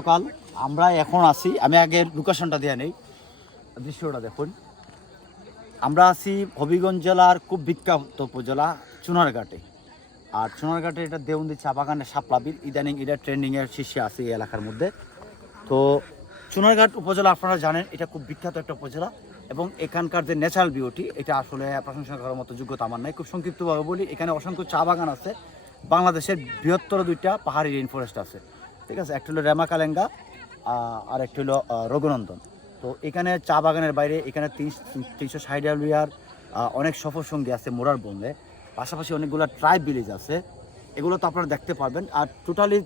সকাল আমরা এখন আছি, আমি আগে লোকেশনটা দিয়ে নেই, দৃশ্যটা দেখুন। আমরা আছি হবিগঞ্জ জেলার খুব বিখ্যাত উপজেলা চুনারঘাটে। আর চুনারঘাটে এটা দেউন্দি চা বাগানের সাপলাবির ইদানিং এটা ট্রেন্ডিংয়ের শীর্ষে আছে এই এলাকার মধ্যে। তো চুনারঘাট উপজেলা আপনারা জানেন, এটা খুব বিখ্যাত একটা উপজেলা এবং এখানকার যে ন্যাচারাল বিউটি এটা আসলে প্রশংসা করার মতো যোগ্যতা আমার নাই। খুব সংক্ষিপ্তভাবে বলি, এখানে অসংখ্য চা বাগান আছে। বাংলাদেশের বৃহত্তর দুইটা পাহাড়ি রেইন ফরেস্ট আছে। ঠিক আছে? একটা হলো রেমাকালেঙ্গা আহ, আর একটা হলো রঘুনন্দন। তো এখানে চা বাগানের বাইরে এখানে তিনশো ষাট এলিয়ার অনেক সফর সঙ্গী আছে মোরার বন্ধে পাশাপাশি অনেকগুলো ট্রাইব ভিলেজ আছে। এগুলো তো আপনারা দেখতে পারবেন। আর টোটালি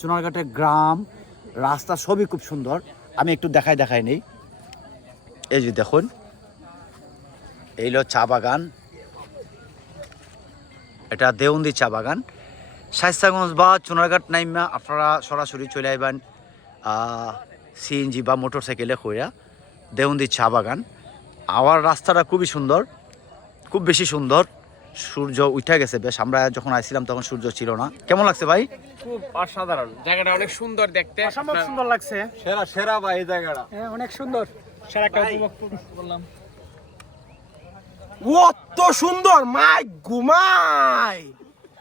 চুনারঘাটের গ্রাম রাস্তা সবই খুব সুন্দর। আমি একটু দেখাই দেখাই নেই। এই যে দেখুন এই হলো চা বাগান। এটা দেউন্দি চা বাগান। শাইস্তাগঞ্জ বা চুনারঘাট নাইমা আপনারা সরাসরি চলে আইবেন সিএনজি বা মোটর সাইকেলে কইরা দেউন্দি চা বাগান। আমার রাস্তাটা খুবই সুন্দর খুব বেশি সুন্দর। সূর্য উঠে গেছে বেশ আমরা যখন আইছিলাম তখন সূর্য ছিল না। কেমন লাগছে ভাই? খুব অসাধারণ। জায়গাটা অনেক সুন্দর দেখতে। অসম্ভব সুন্দর লাগছে। সেরা সেরা ভাই এই জায়গাটা। হ্যাঁ অনেক সুন্দর। সারা একটা উপভোগ করলাম কত সুন্দর! মাই ঘুমাই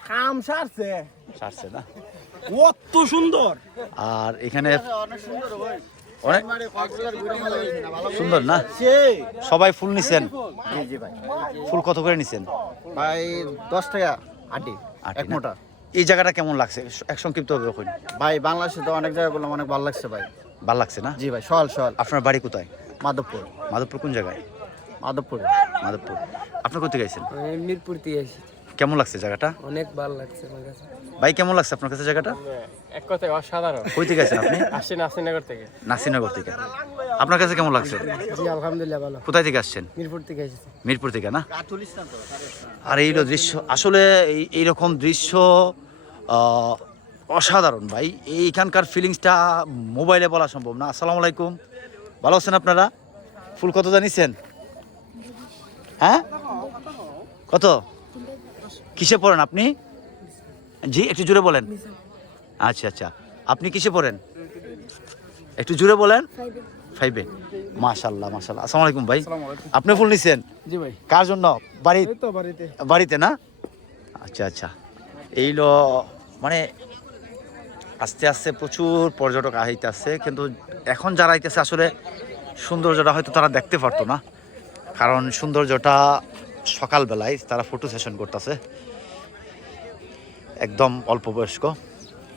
কাম সারছে। সারছে না? কত সুন্দর। আর এখানে অনেক সুন্দর না? সবাই ফুল নিছেন? ফুল কত করে নিছেন? ভাই দশ টাকা আটি আটি এক মোটা। এই জায়গাটা কেমন লাগছে? এক সংক্ষিপ্ত হবে ওখানে ভাই বাংলাদেশে তো অনেক জায়গা বললাম অনেক ভালো লাগছে ভাই। ভালো লাগছে না? জি ভাই সল সল আপনার বাড়ি কোথায়? মাধবপুর। মাধবপুর কোন জায়গায়? মাধবপুর। মাধবপুর। আপনি কোথায় গেছেন মিরপুর থেকে এসেছি। কেমন লাগছে জায়গাটা? অনেক ভালো লাগছে আমার কাছে। ভাই কেমন লাগছে আপনার কাছে জায়গাটা? এক কথায় অসাধারণ। কই থেকে গেছেন আপনি? আসেন আসিনগর থেকে। নাসিনগর থেকে। আপনার কাছে কেমন লাগছে? জি আলহামদুলিল্লাহ ভালো। কোথায় থেকে আসছেন? মিরপুর থেকে এসেছি। মিরপুর থেকে না? আর এই দৃশ্য আসলে এই এইরকম দৃশ্য অসাধারণ ভাই। এইখানকার ফিলিংসটা মোবাইলে বলা সম্ভব না। আসসালামু আলাইকুম। ভালো আছেন আপনারা? ফুল কত জানিছেন? হ্যাঁ? কত? কিসে পড়েন আপনি? জি একটু জুড়ে বলেন। আচ্ছা আচ্ছা। আপনি কিসে পড়েন? একটু জুড়ে বলেন। ফাইভে মাশাল্লাহ মাশাল্লাহ আসসালামু আলাইকুম ভাই। আপনি ফুল নিছেন? জি ভাই। কার জন্য? বাড়ি তো বাড়িতে। বাড়িতে না? আচ্ছা আচ্ছা। এইলো মানে আস্তে আস্তে প্রচুর পর্যটক আইতেছে কিন্তু এখন যারা আইতেছে আসলে সৌন্দর্যটা হয়তো তারা দেখতে পারতো না। কারণ সৌন্দর্যটা সকালবেলায় তারা ফটো সেশন করতেছে। একদম অল্প বয়স্ক।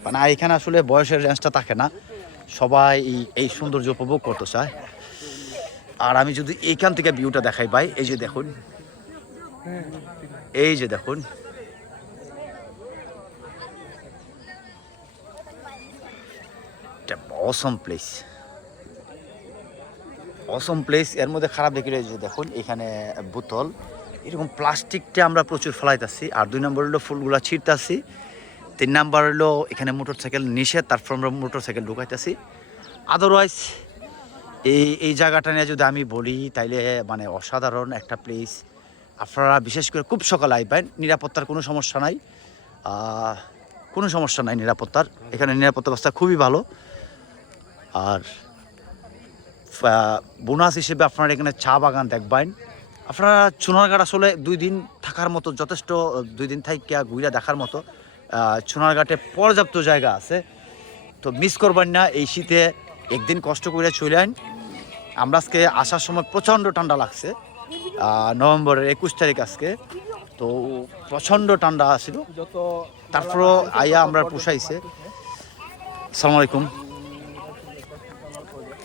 মানে এখানে আসলে বয়সের রেঞ্জটা থাকে না। সবাই এই- সৌন্দর্য উপভোগ করতে চায়। আর আমি যদি এইখান থেকে ভিউটা দেখাই ভাই, এই যে দেখুন। এই যে দেখুন। অসম প্লেস অসম প্লেস এর মধ্যে খারাপ দেখি যে দেখুন, এখানে বোতল। এরকম প্লাস্টিকটা আমরা প্রচুর ফেলাইতেছি। আর দুই নম্বর হলো ফুলগুলা ছিঁড়তেছি। তিন নাম্বার হলো এখানে মোটর সাইকেল নিষেধ, তারপর আমরা মোটর সাইকেল ঢুকাইতেছি। আদারওয়াইজ এই এই জায়গাটা নিয়ে যদি আমি বলি, তাইলে মানে অসাধারণ একটা প্লেস আপনারা বিশেষ করে খুব সকালে আইবেন, নিরাপত্তার কোনো সমস্যা নাই। কোনো সমস্যা নাই নিরাপত্তার। এখানে নিরাপত্তা ব্যবস্থা খুবই ভালো। আর বোনাস হিসেবে আপনারা এখানে চা বাগান দেখবেন। আপনারা চুনারঘাট আসলে দুই দিন থাকার মতো, যথেষ্ট দুই দিন থাইকা ঘুরে দেখার মতো চুনারঘাটে পর্যাপ্ত জায়গা আছে। তো মিস করবেন না, এই শীতে একদিন কষ্ট করে চলে আইন। আমরা আজকে আসার সময় প্রচণ্ড ঠান্ডা লাগছে নভেম্বরের একুশ তারিখ আজকে। তো প্রচণ্ড ঠান্ডা যত তারপরও আইয়া আমরা পোষাইছে। সালাম আলাইকুম।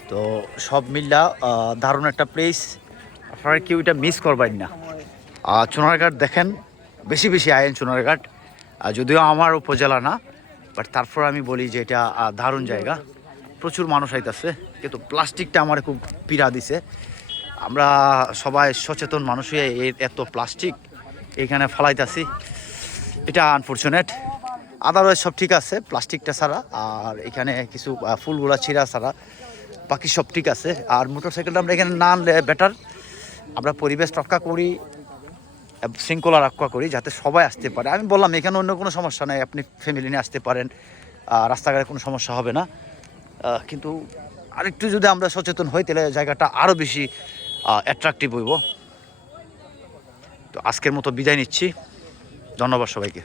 তো সব মিল্লা দারুণ একটা প্লেস আপনারা কেউ এটা মিস করবেন না। আর চুনারঘাট দেখেন, বেশি বেশি আয়েন চুনারঘাট। যদিও আমার উপজেলা না বাট তারপর আমি বলি যে এটা দারুণ জায়গা। প্রচুর মানুষ আইতাছে, কিন্তু প্লাস্টিকটা আমার খুব পীড়া দিছে। আমরা সবাই সচেতন মানুষ হয়ে এত প্লাস্টিক এখানে ফলাইতাছি। এটা আনফর্চুনেট আদারওয়াইজ সব ঠিক আছে, প্লাস্টিকটা ছাড়া। আর এখানে কিছু ফুলগুলা ছিঁড়া ছাড়া। বাকি সব ঠিক আছে। আর মোটর সাইকেলটা আমরা এখানে না আনলে বেটার আমরা পরিবেশ রক্ষা করি শৃঙ্খলা রক্ষা করি যাতে সবাই আসতে পারে। আমি বললাম, এখানে অন্য কোনো সমস্যা নাই, আপনি ফ্যামিলি নিয়ে আসতে পারেন রাস্তাঘাটে কোনো সমস্যা হবে না। কিন্তু আরেকটু যদি আমরা সচেতন হই, তাহলে জায়গাটা আরও বেশি অ্যাট্রাকটিভ হইব। তো আজকের মতো বিদায় নিচ্ছি। ধন্যবাদ সবাইকে।